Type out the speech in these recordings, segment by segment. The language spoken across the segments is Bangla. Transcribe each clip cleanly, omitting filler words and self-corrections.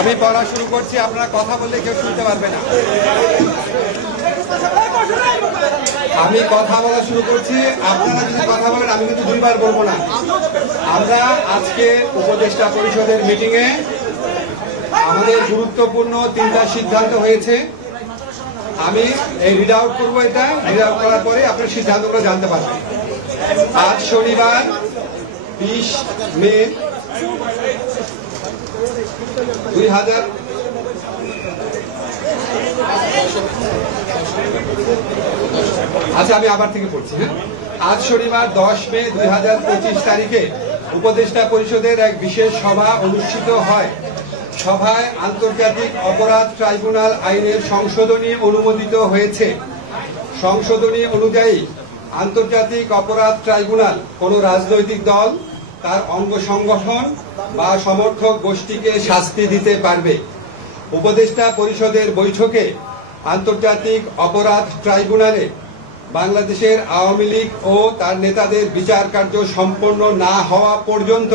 আমি পড়া শুরু করছি, আপনারা কথা বললে কেউ শুনতে পারবে না। আমি কথা বলা শুরু করছি, আপনারা যদি কথা বলেন আমি কিন্তু দুইবার বলবো না। আমরা আজকে উপদেষ্টা পরিষদের মিটিংয়ে আমাদের গুরুত্বপূর্ণ 3টা সিদ্ধান্ত হয়েছে। আমি এই রিড আউট করবো, এটা রিড আউট করার পরে আপনার সিদ্ধান্তগুলো জানতে পারবেন। আজ শনিবার 20 মে 2000 আচ্ছা, আমি আবার থেকে পড়ছি। হ্যাঁ, আজ শনিবার 10 মে 2025 তারিখে উপদেষ্টা পরিষদের এক বিশেষ সভা অনুষ্ঠিত হয়। সভায় আন্তর্জাতিক অপরাধ ট্রাইব্যুনাল আইনের সংশোধনী অনুমোদিত হয়েছে। সংশোধনী অনুযায়ী আন্তর্জাতিক অপরাধ ট্রাইব্যুনাল কোন রাজনৈতিক দল, তার অঙ্গ সংগঠন বা সমর্থক গোষ্ঠীকে শাস্তি দিতে পারবে। উপদেষ্টা পরিষদের বৈঠকে আন্তর্জাতিক অপরাধ ট্রাইব্যুনালে বাংলাদেশের আওয়ামী লীগ ও তার নেতাদের বিচার কার্য সম্পন্ন না হওয়া পর্যন্ত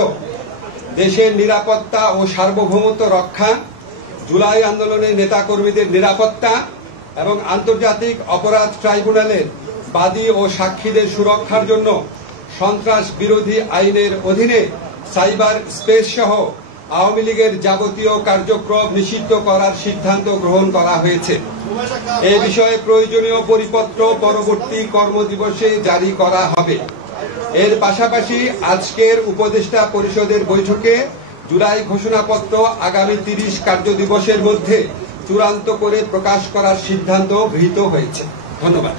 দেশের নিরাপত্তা ও সার্বভৌমত্ব রক্ষা, জুলাই আন্দোলনের নেতাকর্মীদের নিরাপত্তা এবং আন্তর্জাতিক অপরাধ ট্রাইব্যুনালের বাদী ও সাক্ষীদের সুরক্ষার জন্য সন্ত্রাস বিরোধী আইনের অধীনে সাইবার স্পেস সহ আওয়ামী লীগের যাবতীয় কার্যক্রম নিষিদ্ধ করার সিদ্ধান্ত গ্রহণ করা হয়েছে। এ বিষয়ে প্রয়োজনীয় পরিপত্র পরবর্তী কর্মদিবসে জারি করা হবে। এর পাশাপাশি আজকের উপদেষ্টা পরিষদের বৈঠকে জুলাই ঘোষণাপত্র আগামী 30 কার্যদিবসের মধ্যে চূড়ান্ত করে প্রকাশ করার সিদ্ধান্ত গৃহীত হয়েছে। ধন্যবাদ।